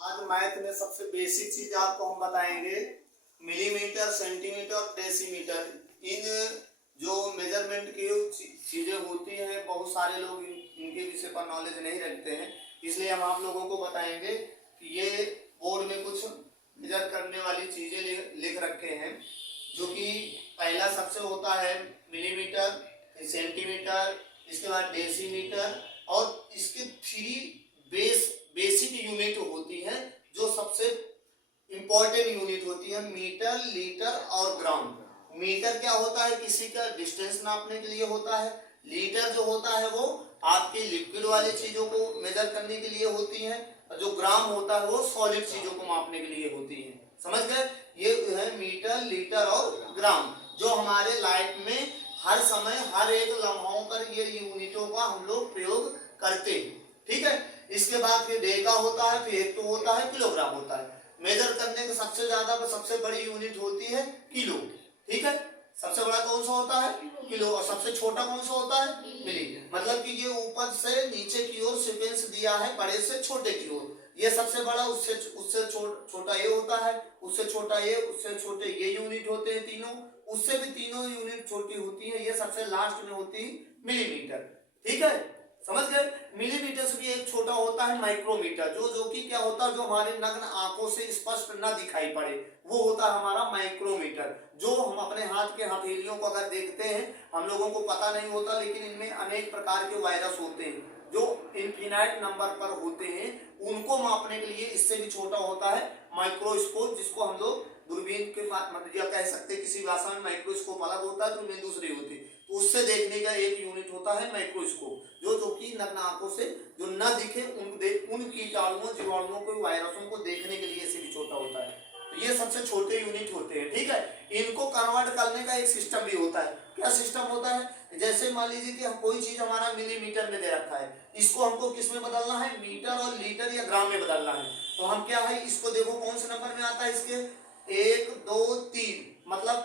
आज मैथ में सबसे बेसिक चीज आपको हम बताएंगे मिलीमीटर, सेंटीमीटर और डेसीमीटर। इन जो मेजरमेंट की चीजें होती हैं बहुत सारे लोग इनके विषय पर नॉलेज नहीं रखते हैं, इसलिए हम आप लोगों को बताएंगे कि ये बोर्ड में कुछ मेजर करने वाली चीजें लिख रखे हैं, जो कि पहला सबसे होता है मिलीमीटर, सेंटीमीटर, इसके बाद डेसीमीटर और इसके थ्री बेसिक यूनिट होती है जो सबसे इंपॉर्टेंट यूनिट होती है, मीटर, लीटर और ग्राम। मीटर क्या होता है? किसी का डिस्टेंस नापने के लिए होता है। लीटर जो होता है वो आपके लिक्विड वाली चीजों को मेजर करने के लिए होती है, और जो ग्राम होता है वो सॉलिड चीजों को मापने के लिए होती है। समझ गए? ये है मीटर, लीटर और ग्राम, जो हमारे लाइफ में हर समय हर एक लम्हों पर ये यूनिटों का हम लोग प्रयोग करते हैं। ठीक है। इसके बाद फिर डेका होता है, फिर हेक्टो होता है, किलोग्राम होता है। मेजर करने का सबसे ज्यादा सबसे बड़ी यूनिट होती है किलो। ठीक है। सबसे बड़ा कौन सा होता है? किलो। और सबसे छोटा कौन सा होता है? मिली। मतलब कि ये ऊपर से नीचे की ओर सीक्वेंस दिया है, बड़े से छोटे की ओर। ये सबसे बड़ा, उससे छोटा ये होता है, उससे छोटा ये, उससे छोटे ये यूनिट होते हैं तीनों, उससे भी तीनों यूनिट छोटी होती है, ये सबसे लास्ट में होती है मिलीमीटर। ठीक है। समझ गए? मिलीमीटर से भी एक छोटा होता है माइक्रोमीटर, जो कि क्या होता है, जो हमारे नग्न आंखों से स्पष्ट न दिखाई पड़े, वो होता है हमारा माइक्रोमीटर। जो हम अपने हाथ के हथेलियों को अगर देखते हैं, हम लोगों को पता नहीं होता, लेकिन इनमें अनेक प्रकार के वायरस होते हैं जो इनफिनाइट नंबर पर होते हैं, उनको मापने के लिए इससे भी छोटा होता है माइक्रोस्कोप, जिसको हम लोग दूरबीन के मतलब या कह सकते हैं किसी भाषा में माइक्रोस्कोप अलग होता है, दूरबीन दूसरी होती है। तो उससे देखने का एक यूनिट होता है माइक्रोस्कोप, जो कि नग्न आंखों से जो न दिखे उन कीटाणुओं, जीवाणुओं को, वायरसों को देखने के लिए इससे भी छोटा होता है। तो ये सबसे छोटे यूनिट होते हैं। ठीक है। इनको कन्वर्ट करने का एक सिस्टम भी होता है। क्या सिस्टम होता है? जैसे मान लीजिए कि कोई चीज हमारा मिलीमीटर में दे रखा है, इसको हमको किस में बदलना है? मीटर और लीटर या ग्राम में बदलना है। तो हम क्या है, इसको देखो कौन से नंबर में आता है, इसके 1 2 3, मतलब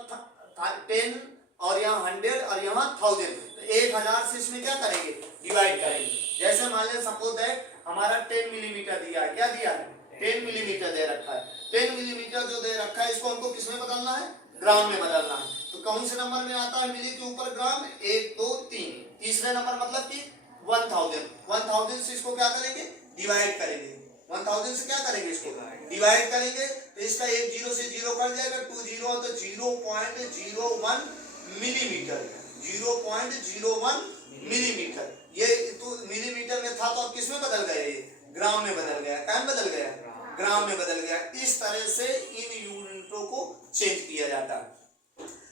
10 और यहाँ 100 और यहाँ 1000। तो 1000 से इसमें क्या करेंगे? डिवाइड करेंगे। जैसे मान लें सपोज दैट हमारा 10 मिलीमीटर दिया है। क्या दिया है? 10 मिलीमीटर दे रखा है। 10 मिलीमीटर जो दे रखा है, इसको हमको किस में बदलना है? ग्राम में बदलना है। तो कौन से नंबर में आता है मिली के ऊपर ग्राम? 1 2 3। तीसरे नंबर मतलब कि 1000 से इसको क्या करेंगे? डिवाइड करेंगे। 1000 से क्या करेंगे? इसको डिवाइड करेंगे। तो इसका एक जीरो से जीरो कट जाएगा, 2 जीरो, तो 0.01 मिलीमीटर। 0.01 मिलीमीटर। ये तो मिलीमीटर में था, तो अब किस में बदल गया? ये ग्राम में बदल गया। क्या में बदल गया? ग्राम में बदल गया। इस तरह से इन यूनिटों को चेंज किया जाता है।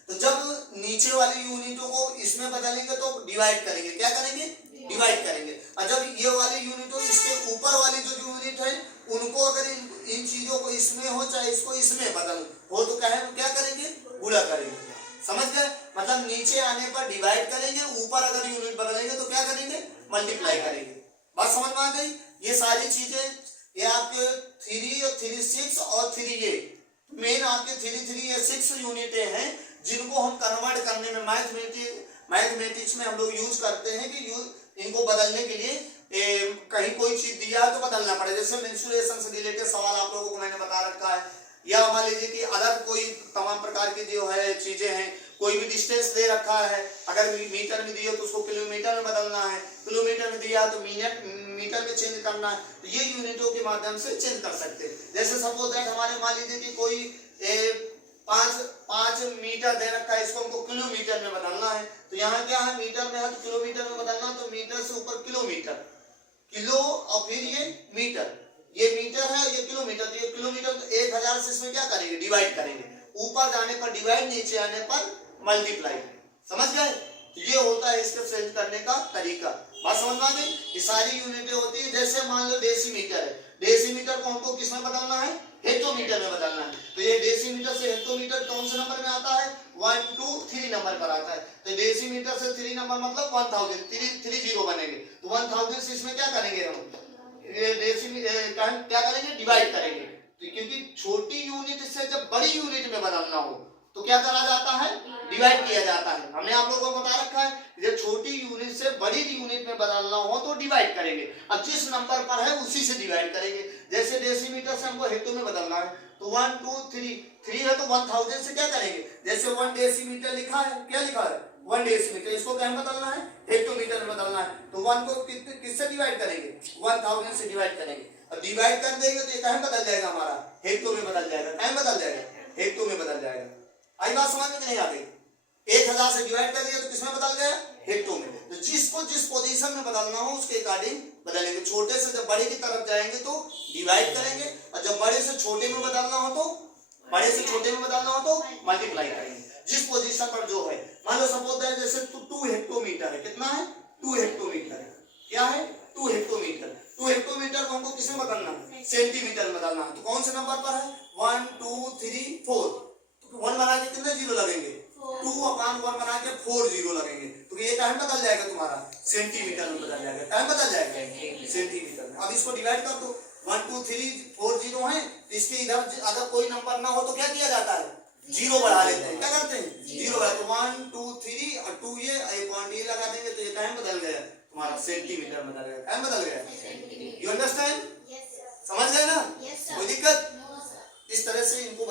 तो जब नीचे वाली यूनिटों को इसमें बदलेंगे तो डिवाइड करेंगे। क्या करेंगे? डिवाइड करेंगे। और जब ये वाली यूनिटों इसके ऊपर वाली जो यूनिट है, उनको अगर इन चीजों को इसमें हो चाहे इसको इसमें बदल हो, तो क्या करेंगे? गुणा करेंगे। समझ गए? मतलब नीचे आने पर डिवाइड करेंगे, ऊपर अगर यूनिट बदलेंगे तो क्या करेंगे? मल्टीप्लाई करेंगे। बात समझ में आ गई? ये सारी चीजें ये आपके 3 और 3 6 और 3 ये मेन आपके 3 या 6 यूनिटें हैं, जिनको हम कन्वर्ट करने में मैथमेटिक्स में हम लोग यूज करते हैं कि इनको बदलने के लिए कहीं कोई चीज दिया है तो बदलना पड़े। जैसे मेंसुरेशन से रिलेटेड सवाल आप लोगों को मैंने बता रखा है, या मान लीजिए कि अदर कोई तमाम प्रकार की जो है चीजें हैं, कोई भी डिस्टेंस दे रखा है, अगर मीटर में दिया तो उसको किलोमीटर में बदलना है, किलोमीटर में दिया तो मीटर में चेंज करना है। तो ये यूनिटों के माध्यम से चेंज कर सकते हैं। जैसे सपोज दैट हमारे मान लीजिए कि कोई 5 मीटर दे रखा है, इसको हमको किलोमीटर में बदलना है। तो यहाँ क्या है? मीटर में है तो किलोमीटर में बदलना, तो मीटर से ऊपर किलोमीटर, किलो और फिर ये मीटर, ये मीटर है, ये किलोमीटर, तो ये किलोमीटर, तो 1000 से इसमें क्या करेंगे? डिवाइड करेंगे। ऊपर जाने पर डिवाइड, नीचे आने पर मल्टीप्लाई। समझ गए? तो ये होता है इसको चेंज करने का तरीका। बात समझ में आ गई? ये सारी यूनिटें होती है। जैसे मान लो डेसीमीटर है, डेसीमीटर को हमको किस में बदलना है? हेक्टोमीटर में बदलना है। तो ये डेसीमीटर से हेक्टोमीटर कौन से नंबर में आता है? 1 2 3 नंबर पर आता है। तो डेसीमीटर से 3 नंबर मतलब 1000, 3 जीरो बनेंगे। तो 1000 से इसमें क्या करेंगे? हम क्या करेंगे? डिवाइड करेंगे। तो क्योंकि छोटी यूनिट से जब बड़ी यूनिट में बदलना हो तो क्या करा जाता है? डिवाइड किया जाता है। हमने आप लोगों को बता रखा है, जब छोटी यूनिट से बड़ी यूनिट में बदलना हो तो डिवाइड करेंगे। अब जिस नंबर पर है उसी से डिवाइड करेंगे। जैसे डेसीमीटर सेंटीमीटर से हमको हेक्टो में बदलना है, तो 1 2 3 3 है तो 1000 से क्या करेंगे, जैसे 1 डेसीमीटर लिखा है, क्या लिखा है 1 डेसीमीटर, इसको क्या में बदलना है हेक्टोमीटर में बदलना है, तो 1 को किससे डिवाइड करेंगे 1000 से डिवाइड करेंगे, और डिवाइड कर देंगे तो ये क्या बदल जाएगा हमारा हेक्टो में बदल जाएगा, क्या बदल जाएगा हेक्टो में बदल जाएगा। आई बात समझ में नहीं आ गई, 1000 से डिवाइड कर दिया तो किसमें बदल गया हेक्टो में, तो जिसको जिस पोजीशन में बदलना हो उसके अकॉर्डिंग बदलेंगे, छोटे से जब बड़े की तरफ जाएंगे तो डिवाइड करेंगे, और जब बड़े से छोटे में बदलना हो तो बड़े से छोटे में बदलना हो तो मल्टीप्लाई करेंगे, जिस पोजीशन पर जो है। मान लो सपोज दैट जैसे 2 हेक्टोमीटर है, कितना है 2 हेक्टोमीटर है, क्या है 2 हेक्टोमीटर, 2 हेक्टोमीटर को हमको किसमें बदलना है सेंटीमीटर में बदलना है, तो कौन से नंबर पर है 1 2 3 4, तो 1 बना के कितने जीरो लगेंगे 2/1 बना के 4 जीरो लगेंगे, तो ये टाइम बदल जाएगा तुम्हारा सेंटीमीटर में बदल जाएगा, टाइम बदल जाएगा सेंटीमीटर में। अब इसको डिवाइड कर दो 1 2 3 4 जीरो है, तो इसके इधर अगर कोई नंबर ना हो तो क्या किया जाता है जीरो बढ़ा लेते हैं, क्या करते हैं जीरो बढ़ा, तो 1 2 3 और 2 ये एक पॉइंट ये लगा देंगे, तो ये टाइम बदल गया तुम्हारा सेंटीमीटर बदल गया, टाइम बदल गया। यू अंडरस्टैंड, समझ गए ना, कोई दिक्कत, इस तरह से इनको